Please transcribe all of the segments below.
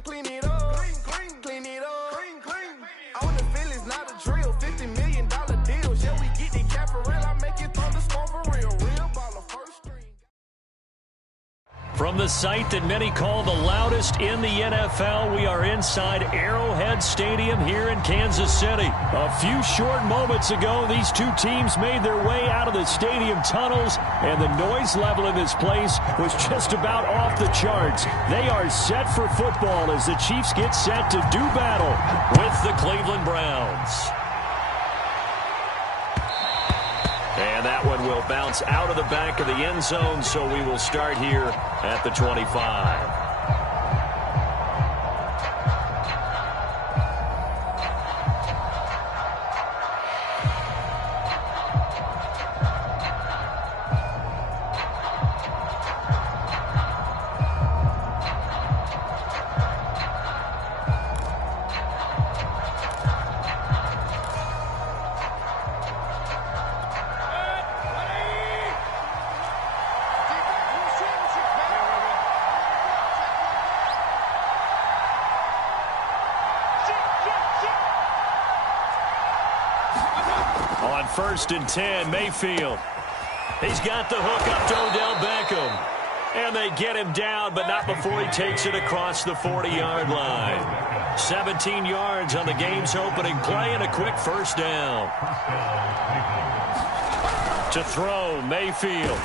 Clean it up, clean it up, I want to feel it's not a drill, $50 million deals. Yeah, we get the cap for real, I make it thunderstorm for real baller first string. From the site that many call the loudest in the NFL, we are inside Arrowhead Stadium here in Kansas City. A few short moments ago, these two teams made their way out of the stadium tunnels, and the noise level in this place was just about off the charts. They are set for football as the Chiefs get set to do battle with the Cleveland Browns. And that one will bounce out of the back of the end zone, so we will start here at the 25. On 1st and 10, Mayfield. He's got the hook up to Odell Beckham. And they get him down, but not before he takes it across the 40-yard line. 17 yards on the game's opening play and a quick first down. To throw, Mayfield.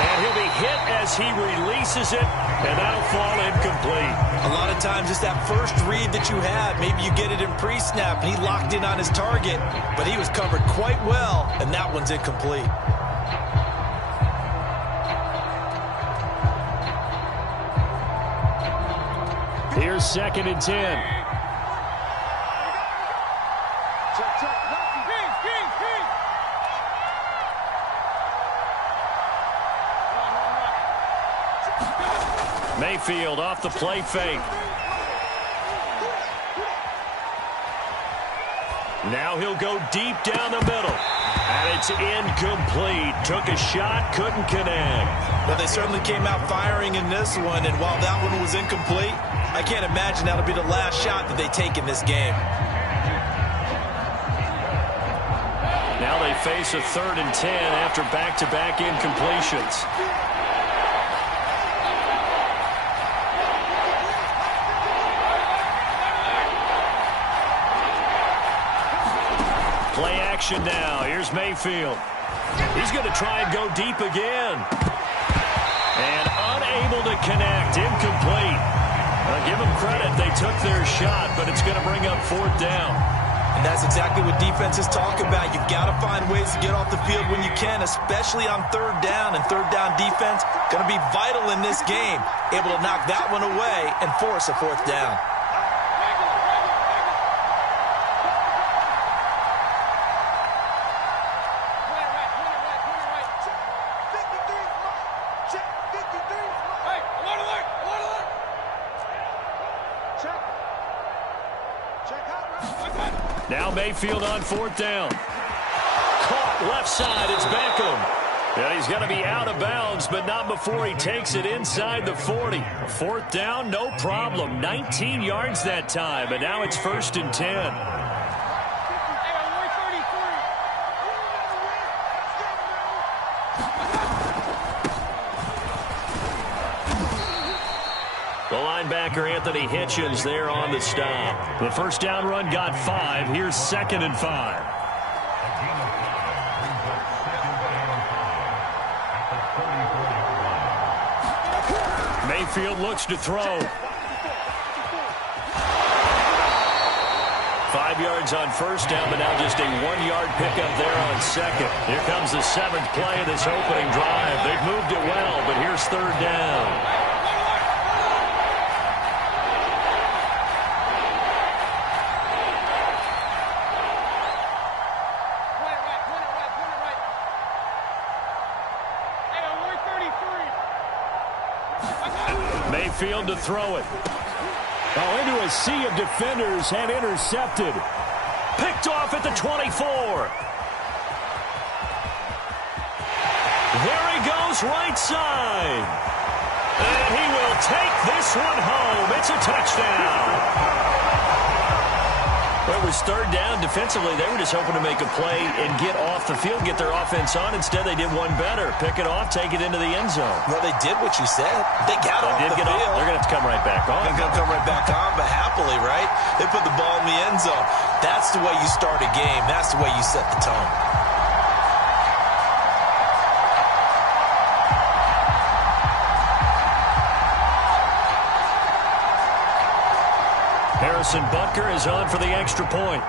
And he'll be hit as he releases it, and that'll fall incomplete. A lot of times it's that first read that you have. Maybe you get it in pre-snap, and he locked in on his target, but he was covered quite well, and that one's incomplete. Here's 2nd and 10. Mayfield off the play fake. Now he'll go deep down the middle. And it's incomplete. Took a shot, couldn't connect. Well, they certainly came out firing in this one, and while that one was incomplete, I can't imagine that'll be the last shot that they take in this game. Now they face a 3rd and 10 after back-to-back incompletions. Play action now. Here's Mayfield. He's going to try and go deep again. And unable to connect. Incomplete. Give them credit. They took their shot, but it's going to bring up 4th down. And that's exactly what defenses talk about. You've got to find ways to get off the field when you can, especially on 3rd down. And 3rd down defense going to be vital in this game. Able to knock that one away and force a 4th down. Now Mayfield on 4th down. Caught left side. It's Beckham. And he's going to be out of bounds, but not before he takes it inside the 40. 4th down, no problem. 19 yards that time, and now it's 1st and 10. The linebacker, Anthony Hitchens, there on the stop. The first down run got 5. Here's 2nd and 5. Mayfield looks to throw. 5 yards on 1st down, but now just a 1-yard pickup there on 2nd. Here comes the 7th play of this opening drive. They've moved it well, but here's 3rd down. Mayfield to throw it. Oh, into a sea of defenders and intercepted. Picked off at the 24. There he goes right side. And he will take this one home. It's a touchdown. Well, it was third down. Defensively, they were just hoping to make a play and get off the field, get their offense on. Instead, they did one better. Pick it off, take it into the end zone. Well, they did what you said. They got off the field. They're going to have to come right back on. They're going to come right back on, but happily, right? They put the ball in the end zone. That's the way you start a game. That's the way you set the tone. Harrison Butker is on for the extra point.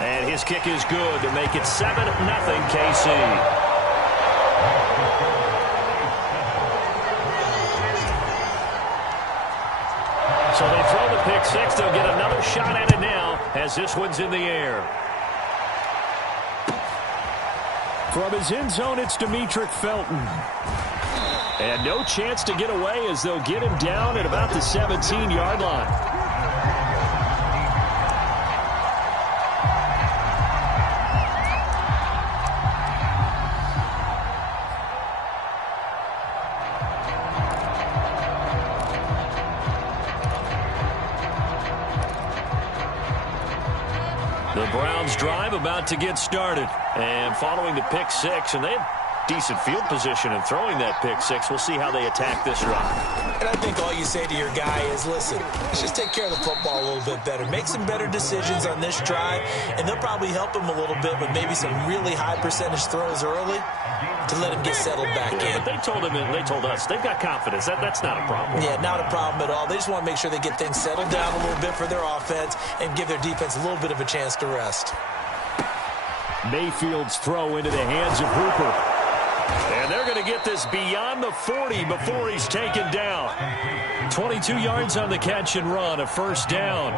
And his kick is good to make it 7-0 KC. So they throw the pick six. They'll get another shot at it now as this one's in the air. From his end zone, it's Demetric Felton. And no chance to get away as they'll get him down at about the 17-yard line. The Browns drive about to get started. And following the pick six, and they had decent field position in throwing that pick six. We'll see how they attack this drive. And I think all you say to your guy is, listen, let's just take care of the football a little bit better. Make some better decisions on this drive, and they'll probably help him a little bit with maybe some really high percentage throws early to let him get settled back in. But they told him, and they told us, they've got confidence. That's not a problem. Yeah, not a problem at all. They just want to make sure they get things settled down a little bit for their offense and give their defense a little bit of a chance to rest. Mayfield's throw into the hands of Hooper. And they're going to get this beyond the 40 before he's taken down. 22 yards on the catch and run, a first down.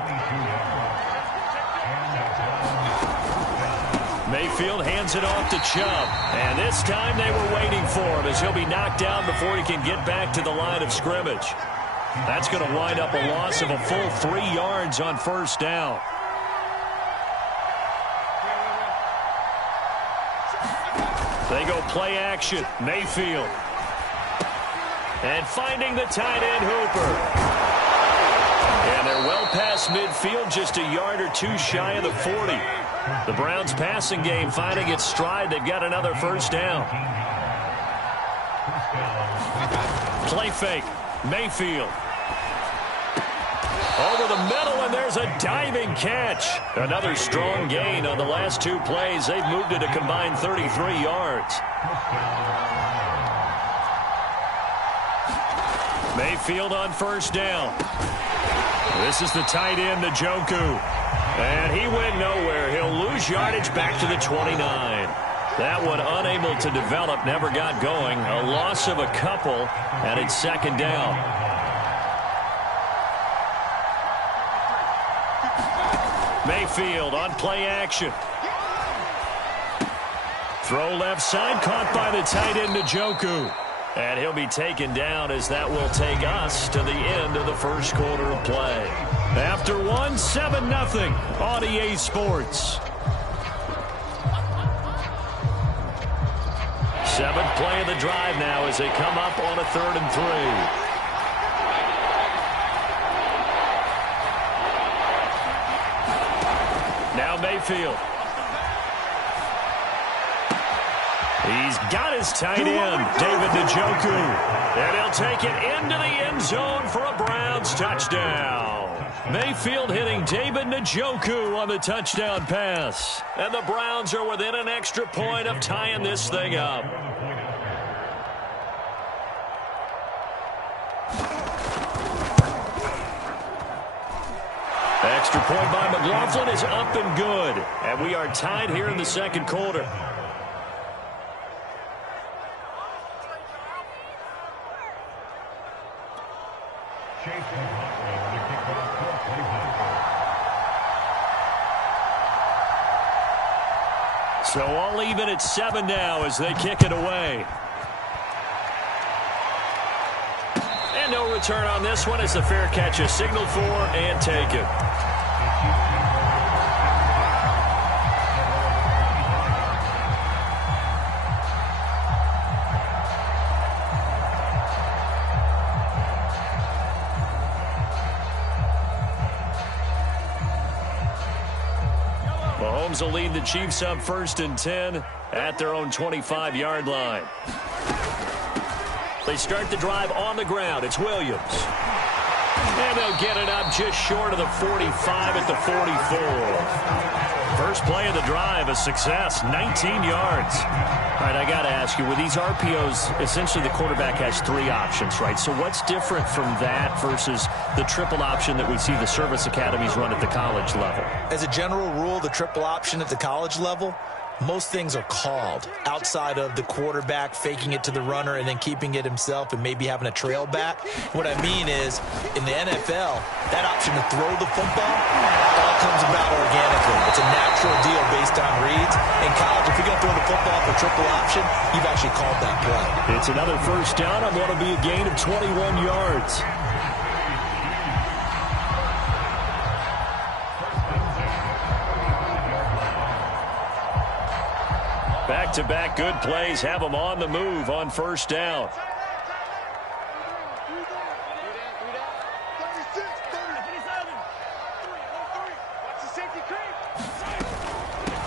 Mayfield hands it off to Chubb. And this time they were waiting for him as he'll be knocked down before he can get back to the line of scrimmage. That's going to wind up a loss of a full 3 yards on first down. They go play action. Mayfield. And finding the tight end, Hooper. And they're well past midfield, just a yard or two shy of the 40. The Browns passing game finding its stride. They've got another first down. Play fake. Mayfield. Over the middle, and there's a diving catch. Another strong gain on the last two plays. They've moved it a combined 33 yards. Mayfield on first down. This is the tight end, Njoku. And he went nowhere. He'll lose yardage back to the 29. That one unable to develop, never got going. A loss of a couple, and it's second down. Mayfield on play action. Throw left side, caught by the tight end, Njoku. And he'll be taken down as that will take us to the end of the first quarter of play. After one, 7-0 on EA Sports. Seventh play of the drive now as they come up on a 3rd and 3. Now Mayfield. He's got his tight end, David Njoku. And he'll take it into the end zone for a Browns touchdown. Mayfield hitting David Njoku on the touchdown pass. And the Browns are within an extra point of tying this thing up. Extra point by McLaughlin is up and good. And we are tied here in the second quarter. So all even at 7 now as they kick it away. And no return on this one as the fair catch is signaled for and taken. Mahomes will lead the Chiefs up 1st and 10 at their own 25-yard line. They start the drive on the ground. It's Williams. And they'll get it up just short of the 45 at the 44. First play of the drive, a success, 19 yards. All right, I got to ask you, with these RPOs, essentially the quarterback has 3 options, right? So what's different from that versus the triple option that we see the service academies run at the college level? As a general rule, the triple option at the college level, most things are called outside of the quarterback faking it to the runner and then keeping it himself and maybe having a trail back. What I mean is, in the NFL, that option to throw the football all comes about organically. It's a natural deal based on reads. In college, if you're going to throw the football for triple option, you've actually called that play. It's another first down on what will be a gain of 21 yards. Back-to-back good plays have them on the move on first down.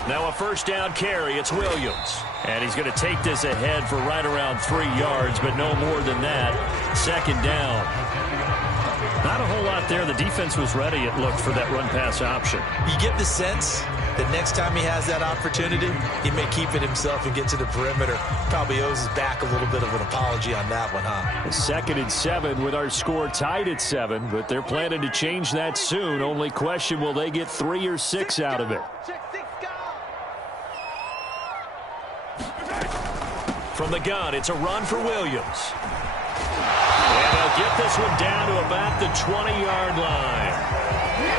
Now a first down carry. It's Williams. And he's going to take this ahead for right around 3 yards, but no more than that. Second down. Not a whole lot there. The defense was ready, it looked, for that run-pass option. You get the sense that next time he has that opportunity, he may keep it himself and get to the perimeter. Probably owes his back a little bit of an apology on that one, huh? 2nd and 7 with our score tied at 7, but they're planning to change that soon. Only question, will they get 3 or 6 out of it? From the gun, it's a run for Williams. And they'll get this one down to about the 20-yard line.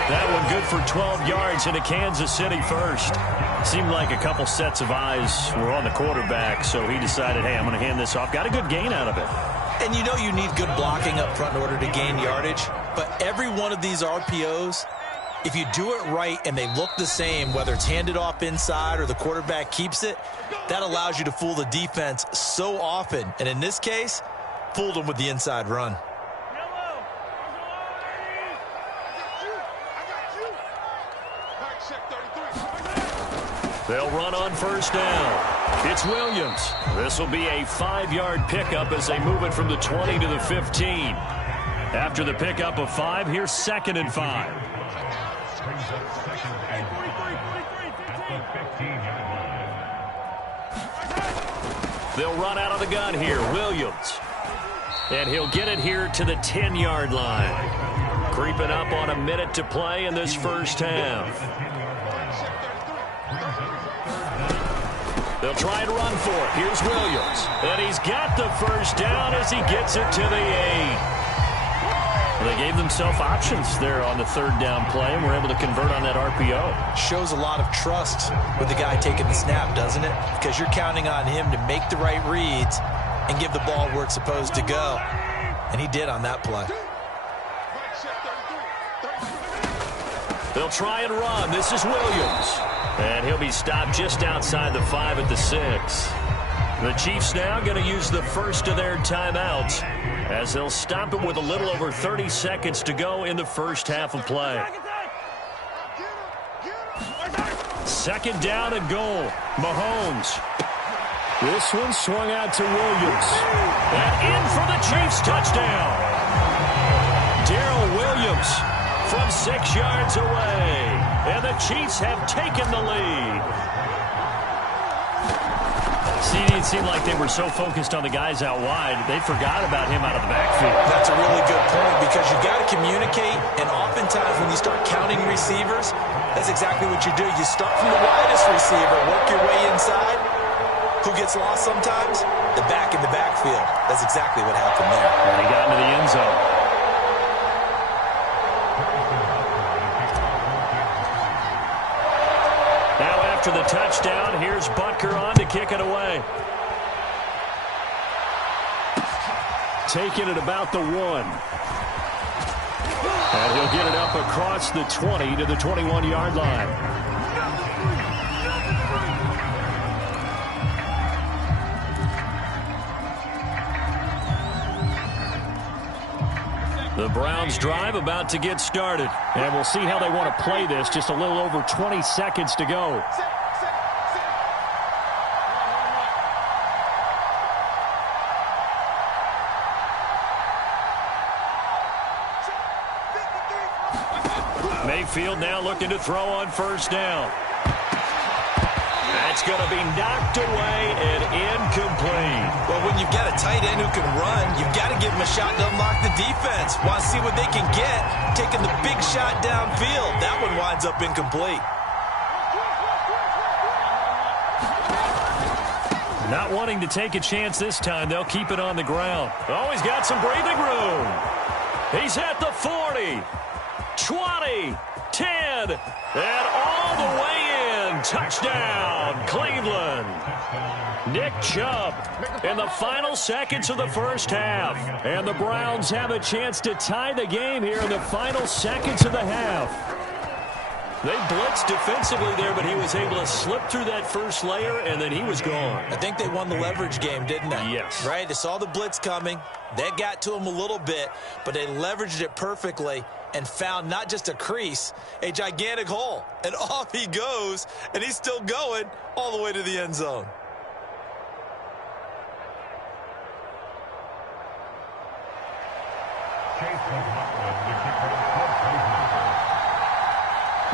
That one good for 12 yards into Kansas City first. Seemed like a couple sets of eyes were on the quarterback, so he decided, hey, I'm going to hand this off. Got a good gain out of it. And you know you need good blocking up front in order to gain yardage, but every one of these RPOs, if you do it right and they look the same, whether it's handed off inside or the quarterback keeps it, that allows you to fool the defense so often. And in this case, fooled them with the inside run. They'll run on first down. It's Williams. This will be a 5-yard pickup as they move it from the 20 to the 15. After the pickup of 5, here's 2nd and 5. They'll run out of the gun here. Williams. And he'll get it here to the 10-yard line. Creeping up on a minute to play in this first half. They'll try and run for it. Here's Williams. And he's got the first down as he gets it to the 8. Well, they gave themselves options there on the 3rd down play and were able to convert on that RPO. Shows a lot of trust with the guy taking the snap, doesn't it? Because you're counting on him to make the right reads and give the ball where it's supposed to go. And he did on that play. They'll try and run. This is Williams. And he'll be stopped just outside the 5 at the 6. The Chiefs now going to use the first of their timeouts as they'll stop it with a little over 30 seconds to go in the first half of play. 2nd down and goal. Mahomes. This one swung out to Williams. And in for the Chiefs touchdown. Darrell Williams from 6 yards away. And the Chiefs have taken the lead. See, it seemed like they were so focused on the guys out wide, they forgot about him out of the backfield. That's a really good point because you got to communicate, and oftentimes when you start counting receivers, that's exactly what you do. You start from the widest receiver, work your way inside. Who gets lost sometimes? The back in the backfield. That's exactly what happened there. And he got into the end zone. Now after the touchdown, here's Butker on to kick it away. Taking it about the 1. And he'll get it up across the 20 to the 21-yard line. The Browns drive about to get started. And we'll see how they want to play this. Just a little over 20 seconds to go. Mayfield now looking to throw on first down. That's going to be knocked away and incomplete. Well, when you've got a tight end who can run, you've got to give him a shot to unlock the defense. Want to see what they can get, taking the big shot downfield. That one winds up incomplete. Not wanting to take a chance this time, they'll keep it on the ground. Oh, he's got some breathing room. He's at the 40, 20, 10, and all the way in. Touchdown, Cleveland. Nick Chubb in the final seconds of the first half. And the Browns have a chance to tie the game here in the final seconds of the half. They blitzed defensively there, but he was able to slip through that first layer, and then he was gone. I think they won the leverage game, didn't they? Yes. Right? They saw the blitz coming. That got to him a little bit, but they leveraged it perfectly and found not just a crease, a gigantic hole. And off he goes, and he's still going all the way to the end zone.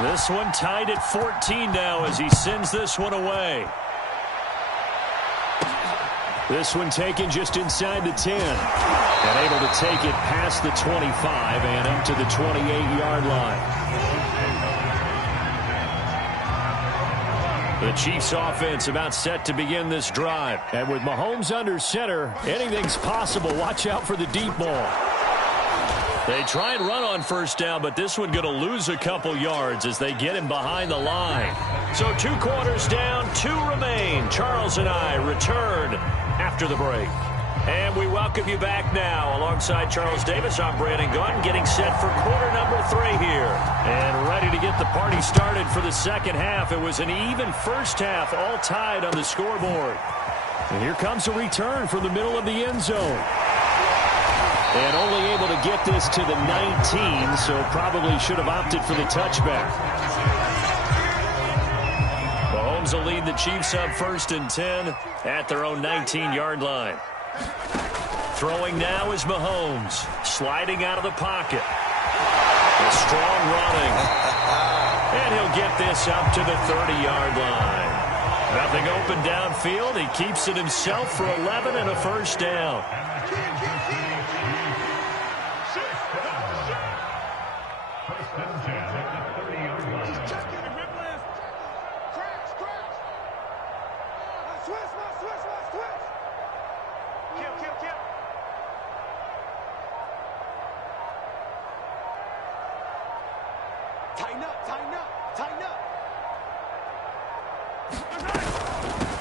This one tied at 14 now as he sends this one away. This one taken just inside the 10. And able to take it past the 25 and up to the 28-yard line. The Chiefs offense about set to begin this drive. And with Mahomes under center, anything's possible. Watch out for the deep ball. They try and run on first down, but this one going to lose a couple yards as they get him behind the line. So 2 quarters down, 2 remain. Charles and I return after the break. And we welcome you back now. Alongside Charles Davis, I'm Brandon Gunn, getting set for quarter number 3 here. And ready to get the party started for the second half. It was an even first half, all tied on the scoreboard. And here comes a return from the middle of the end zone. And only able to get this to the 19, so probably should have opted for the touchback. Mahomes will lead the Chiefs up 1st and 10 at their own 19-yard line. Throwing now is Mahomes, sliding out of the pocket. A strong running. And he'll get this up to the 30-yard line. Nothing open downfield. He keeps it himself for 11 and a first down.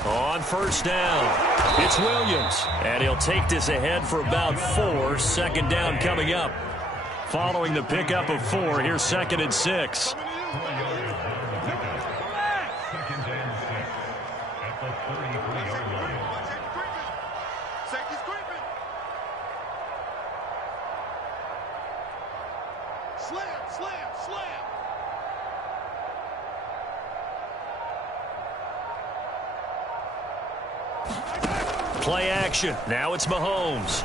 On first down, it's Williams. And he'll take this ahead for about 4. Second down coming up. Following the pickup of 4, here's 2nd and 6. Play action. Now it's Mahomes.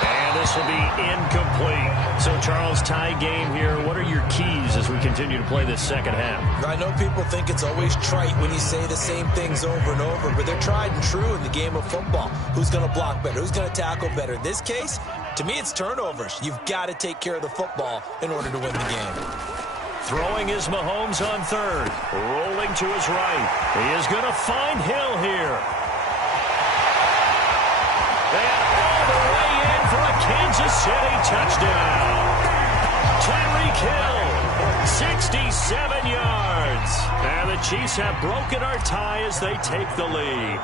And this will be incomplete. So, Charles, tie game here. What are your keys as we continue to play this second half? I know people think it's always trite when you say the same things over and over, but they're tried and true in the game of football. Who's going to block better? Who's going to tackle better? In this case, to me, it's turnovers. You've got to take care of the football in order to win the game. Throwing is Mahomes on 3rd. Rolling to his right. He is going to find Hill here. And all the way in for a Kansas City touchdown. Tyreek Hill, 67 yards. And the Chiefs have broken our tie as they take the lead.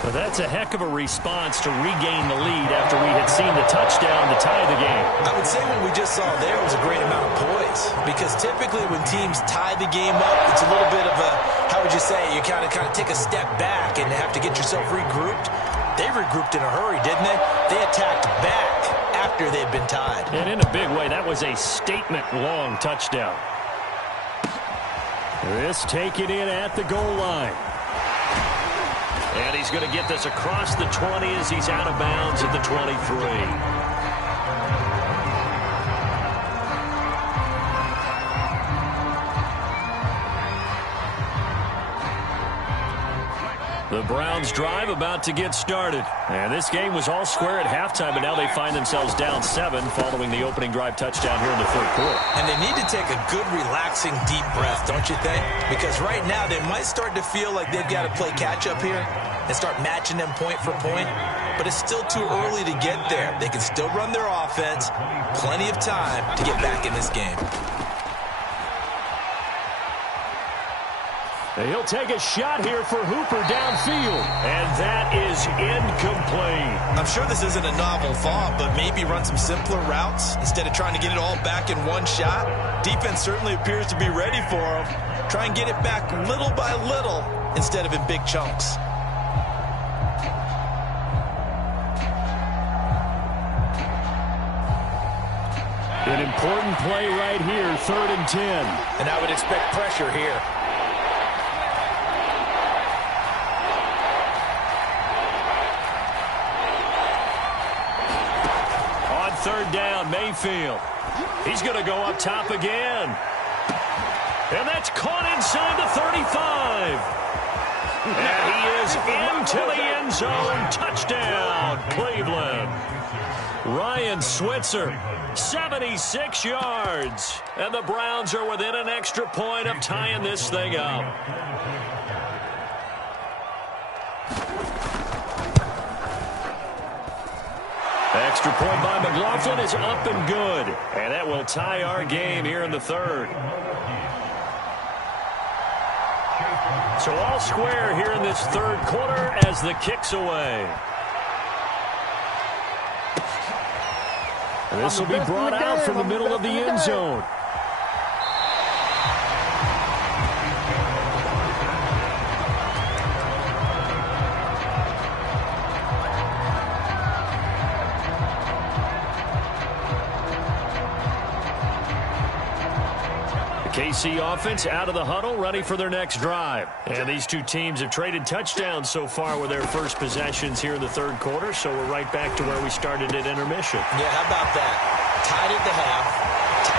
Well, that's a heck of a response to regain the lead after we had seen the touchdown to tie the game. I would say what we just saw there was a great amount of poise, because typically when teams tie the game up, it's a little bit of a, how would you say, you kind of take a step back and have to get yourself regrouped. They regrouped in a hurry, didn't they? They attacked back after they'd been tied. And in a big way, that was a statement-long touchdown. This taken in at the goal line. And he's going to get this across the 20 as he's out of bounds at the 23. The Browns drive about to get started. And this game was all square at halftime, but now they find themselves down 7 following the opening drive touchdown here in the third quarter. And they need to take a good, relaxing, deep breath, don't you think? Because right now they might start to feel like they've got to play catch-up here and start matching them point for point. But it's still too early to get there. They can still run their offense. Plenty of time to get back in this game. He'll take a shot here for Hooper downfield. And that is incomplete. I'm sure this isn't a novel thought, but maybe run some simpler routes instead of trying to get it all back in one shot. Defense certainly appears to be ready for him. Try and get it back little by little instead of in big chunks. An important play right here, 3rd and 10. And I would expect pressure here. Third down, Mayfield. He's going to go up top again. And that's caught inside the 35. And he is into the end zone. Touchdown, Cleveland. Ryan Switzer, 76 yards. And the Browns are within an extra point of tying this thing up. Extra point by McLaughlin is up and good. And that will tie our game here in the third. So all square here in this third quarter as the kick's away. And this will be brought out from the middle of the end zone. KC offense out of the huddle, ready for their next drive. And these two teams have traded touchdowns so far with their first possessions here in the third quarter, so we're right back to where we started at intermission. Yeah, how about that? Tied at the half.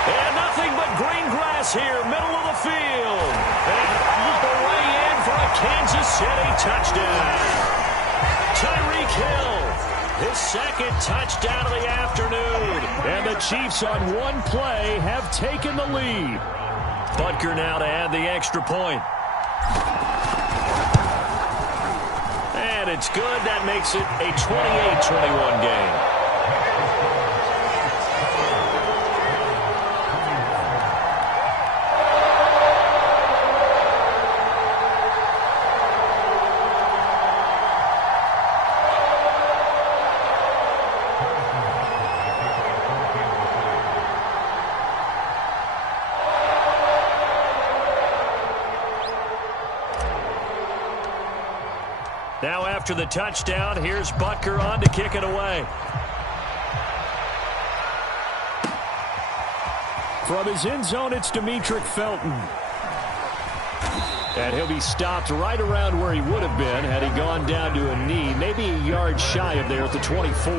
And nothing but green grass here, middle of the field. And all the way in for a Kansas City touchdown. Tyreek Hill, his second touchdown of the afternoon. And the Chiefs on one play have taken the lead. Butker now to add the extra point. And it's good. That makes it a 28-21 game. Now after the touchdown, here's Butker on to kick it away. From his end zone, it's Demetric Felton. And he'll be stopped right around where he would have been had he gone down to a knee, maybe a yard shy of there at the 24.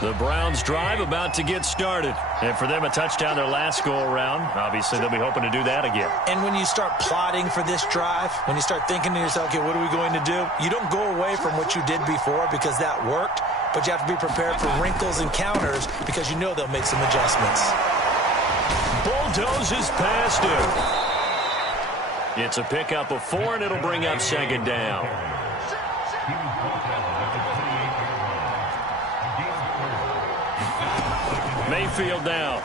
The Browns drive about to get started. And for them, a touchdown their last go-around. Obviously, they'll be hoping to do that again. And when you start plotting for this drive, when you start thinking to yourself, okay, what are we going to do? You don't go away from what you did before because that worked, but you have to be prepared for wrinkles and counters because you know they'll make some adjustments. Bulldozes past him. It's a pickup of 4, and it'll bring up second down. Mayfield down.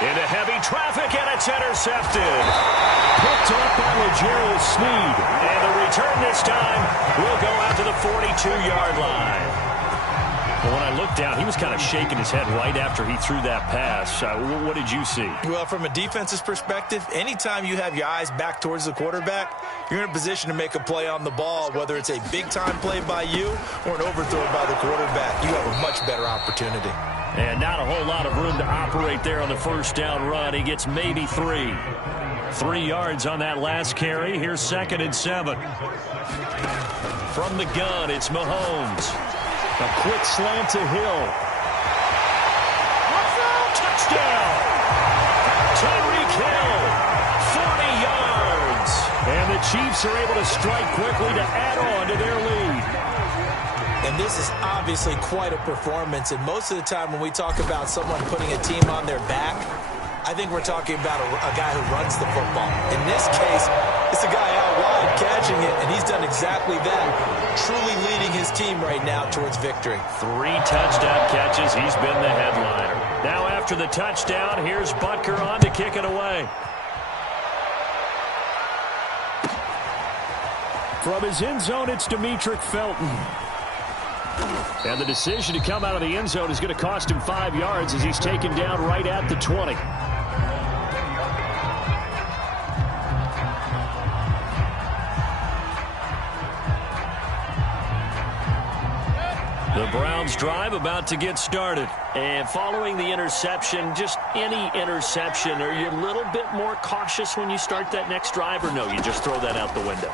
Into heavy traffic, and it's intercepted. Picked up by L'Jarius Sneed. And the return this time will go out to the 42-yard line. Well, when I looked down, he was kind of shaking his head right after he threw that pass. What did you see? Well, from a defense's perspective, anytime you have your eyes back towards the quarterback, you're in a position to make a play on the ball, whether it's a big-time play by you or an overthrow by the quarterback. You have a much better opportunity. And not a whole lot of room to operate there on the first down run. He gets maybe 3. 3 yards on that last carry. Here's 2nd and 7. From the gun, it's Mahomes. A quick slant to Hill. Touchdown! Tyreek Hill, 40 yards. And the Chiefs are able to strike quickly to add on to their lead. And this is obviously quite a performance. And most of the time when we talk about someone putting a team on their back, I think we're talking about a guy who runs the football. In this case, it's a guy out wide catching it, and he's done exactly that, truly leading his team right now towards victory. 3 touchdown catches. He's been the headliner. Now after the touchdown, here's Butker on to kick it away. From his end zone, it's Demetric Felton. And the decision to come out of the end zone is going to cost him 5 yards as he's taken down right at the 20. The Browns drive about to get started. And following the interception, just any interception, are you a little bit more cautious when you start that next drive, or no, you just throw that out the window?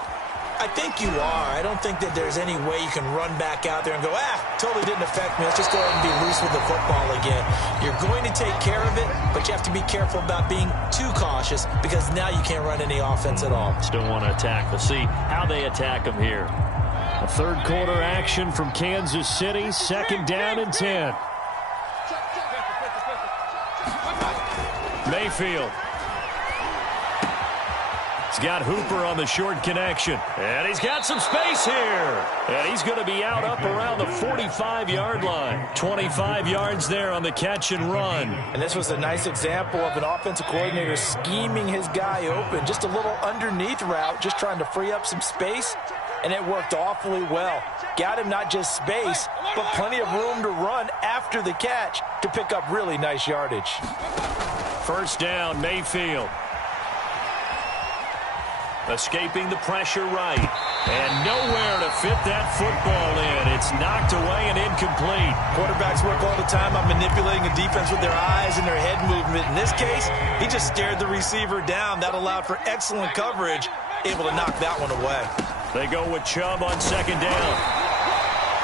I think you are. I don't think that there's any way you can run back out there and go, totally didn't affect me. Let's just go ahead and be loose with the football again. You're going to take care of it, but you have to be careful about being too cautious because now you can't run any offense at all. Still want to attack. We'll see how they attack them here. A third quarter action from Kansas City. 2nd down and 10. Mayfield. He's got Hooper on the short connection. And he's got some space here. And he's going to be out up around the 45-yard line. 25 yards there on the catch and run. And this was a nice example of an offensive coordinator scheming his guy open. Just a little underneath route, just trying to free up some space. And it worked awfully well. Got him not just space, but plenty of room to run after the catch to pick up really nice yardage. First down, Mayfield. Escaping the pressure right. And nowhere to fit that football in. It's knocked away and incomplete. Quarterbacks work all the time on manipulating the defense with their eyes and their head movement. In this case, he just stared the receiver down. That allowed for excellent coverage. Able to knock that one away. They go with Chubb on 2nd down.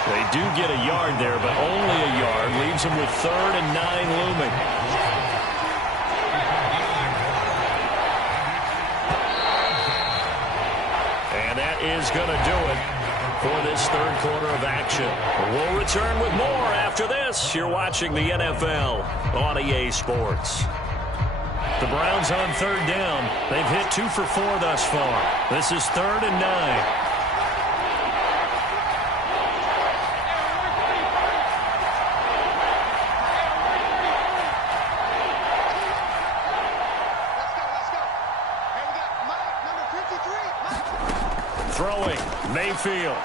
They do get a yard there, but only a yard. Leaves them with 3rd and 9 looming. And that is going to do it for this third quarter of action. We'll return with more after this. You're watching the NFL on EA Sports. The Browns on 3rd down. They've hit 2 for 4 thus far. This is 3rd and 9. Throwing, Mayfield.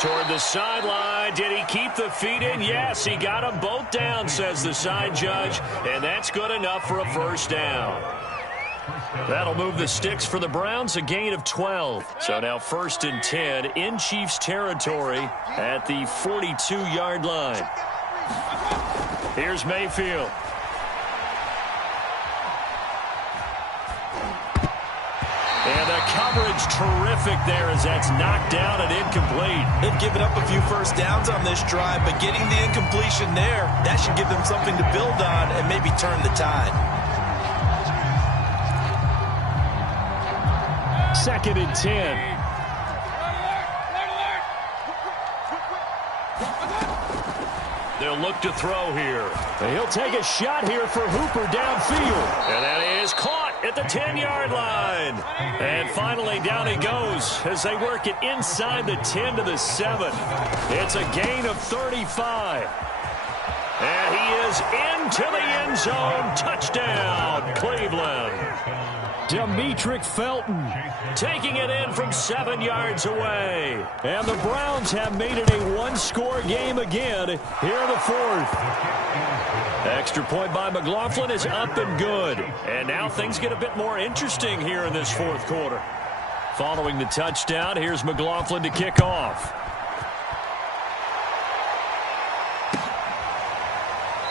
Toward the sideline. Did he keep the feet in? Yes, he got them both down, says the side judge. And that's good enough for a first down. That'll move the sticks for the Browns, a gain of 12. So now 1st and 10 in Chiefs territory at the 42-yard line. Here's Mayfield. And the coverage terrific there as that's knocked down and incomplete. They've given up a few first downs on this drive, but getting the incompletion there, that should give them something to build on and maybe turn the tide. 2nd and 10. They'll look to throw here. And he'll take a shot here for Hooper downfield. And that is caught at the 10-yard line. And finally down he goes as they work it inside the 10 to the 7. It's a gain of 35. And he is into the end zone. Touchdown, Cleveland. Demetric Felton taking it in from 7 yards away. And the Browns have made it a one-score game again here in the fourth. Extra point by McLaughlin is up and good. And now things get a bit more interesting here in this fourth quarter. Following the touchdown, here's McLaughlin to kick off.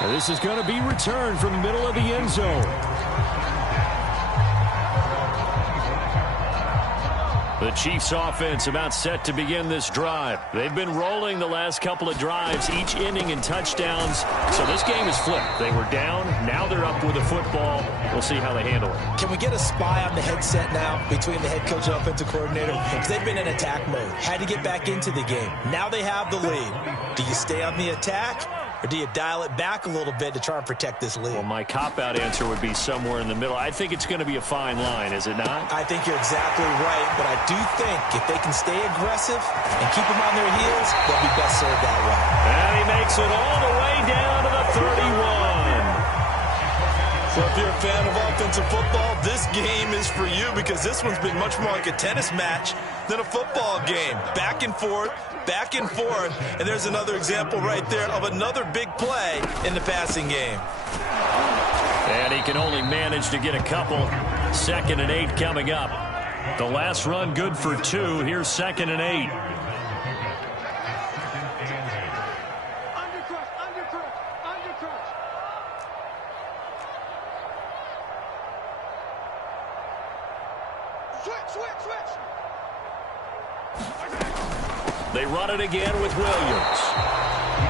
And this is going to be returned from the middle of the end zone. The Chiefs offense about set to begin this drive. They've been rolling the last couple of drives, each ending in touchdowns. So this game is flipped. They were down. Now they're up with the football. We'll see how they handle it. Can we get a spy on the headset now between the head coach and offensive coordinator? Because they've been in attack mode. Had to get back into the game. Now they have the lead. Do you stay on the attack? Or do you dial it back a little bit to try and protect this lead? Well, my cop-out answer would be somewhere in the middle. I think it's going to be a fine line, is it not? I think you're exactly right, but I do think if they can stay aggressive and keep them on their heels, they'll be best served that way. And he makes it all the way down to the 31. So if you're a fan of offensive football, this game is for you because this one's been much more like a tennis match than a football game. Back and forth, and there's another example right there of another big play in the passing game. And he can only manage to get a couple. 2nd and 8 coming up. The last run good for 2. Here's 2nd and 8. They run it again with Williams.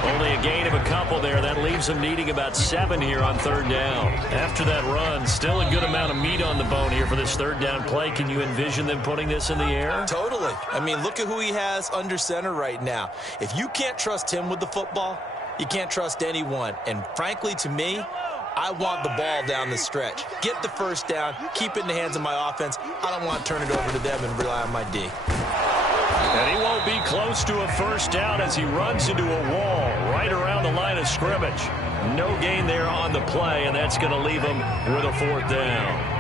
Only a gain of a couple there. That leaves them needing about 7 here on 3rd down. After that run, still a good amount of meat on the bone here for this 3rd down play. Can you envision them putting this in the air? Totally. I mean, look at who he has under center right now. If you can't trust him with the football, you can't trust anyone. And frankly, to me, I want the ball down the stretch. Get the first down, keep it in the hands of my offense. I don't want to turn it over to them and rely on my D. And he won't be close to a first down as he runs into a wall right around the line of scrimmage. No gain there on the play, and that's going to leave him with a 4th down.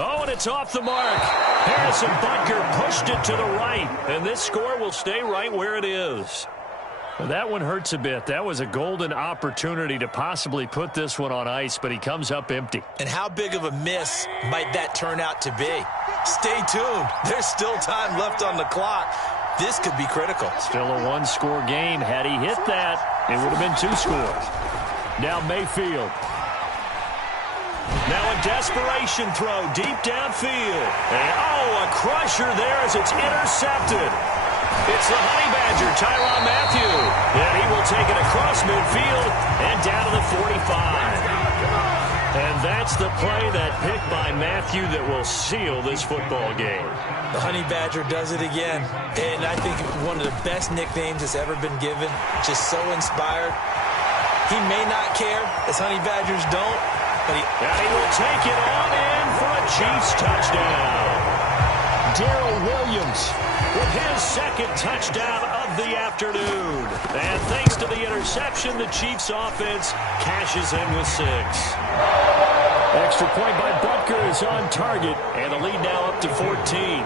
Oh, and it's off the mark. Harrison Butker pushed it to the right, and this score will stay right where it is. That one hurts a bit. That was a golden opportunity to possibly put this one on ice, but he comes up empty. And how big of a miss might that turn out to be? Stay tuned. There's still time left on the clock. This could be critical. Still a one-score game. Had he hit that, it would have been 2 scores. Now Mayfield. Now a desperation throw deep downfield. And a crusher there as it's intercepted. It's the Honey Badger, Tyrann Mathieu. And he will take it across midfield and down to the 45. And that's the play, that pick by Mathieu, that will seal this football game. The Honey Badger does it again. And I think one of the best nicknames that's ever been given. Just so inspired. He may not care, as Honey Badgers don't. But he will take it on in for a Chiefs touchdown. Darrell Williams with his 2nd touchdown of the afternoon. And thanks to the interception, the Chiefs offense cashes in with 6. Extra point by Butker is on target, and the lead now up to 14.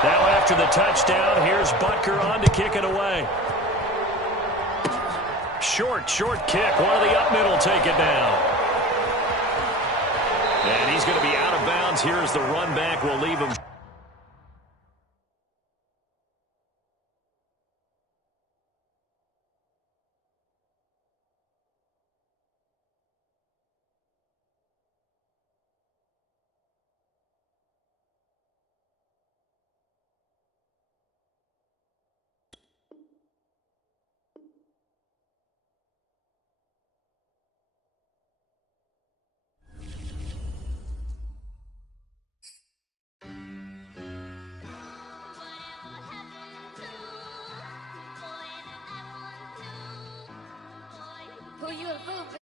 Now after the touchdown, here's Butker on to kick it away. Short kick. One of the up middle take it down. And he's going to be out of bounds. Here's the run back. We'll leave him. you a fool.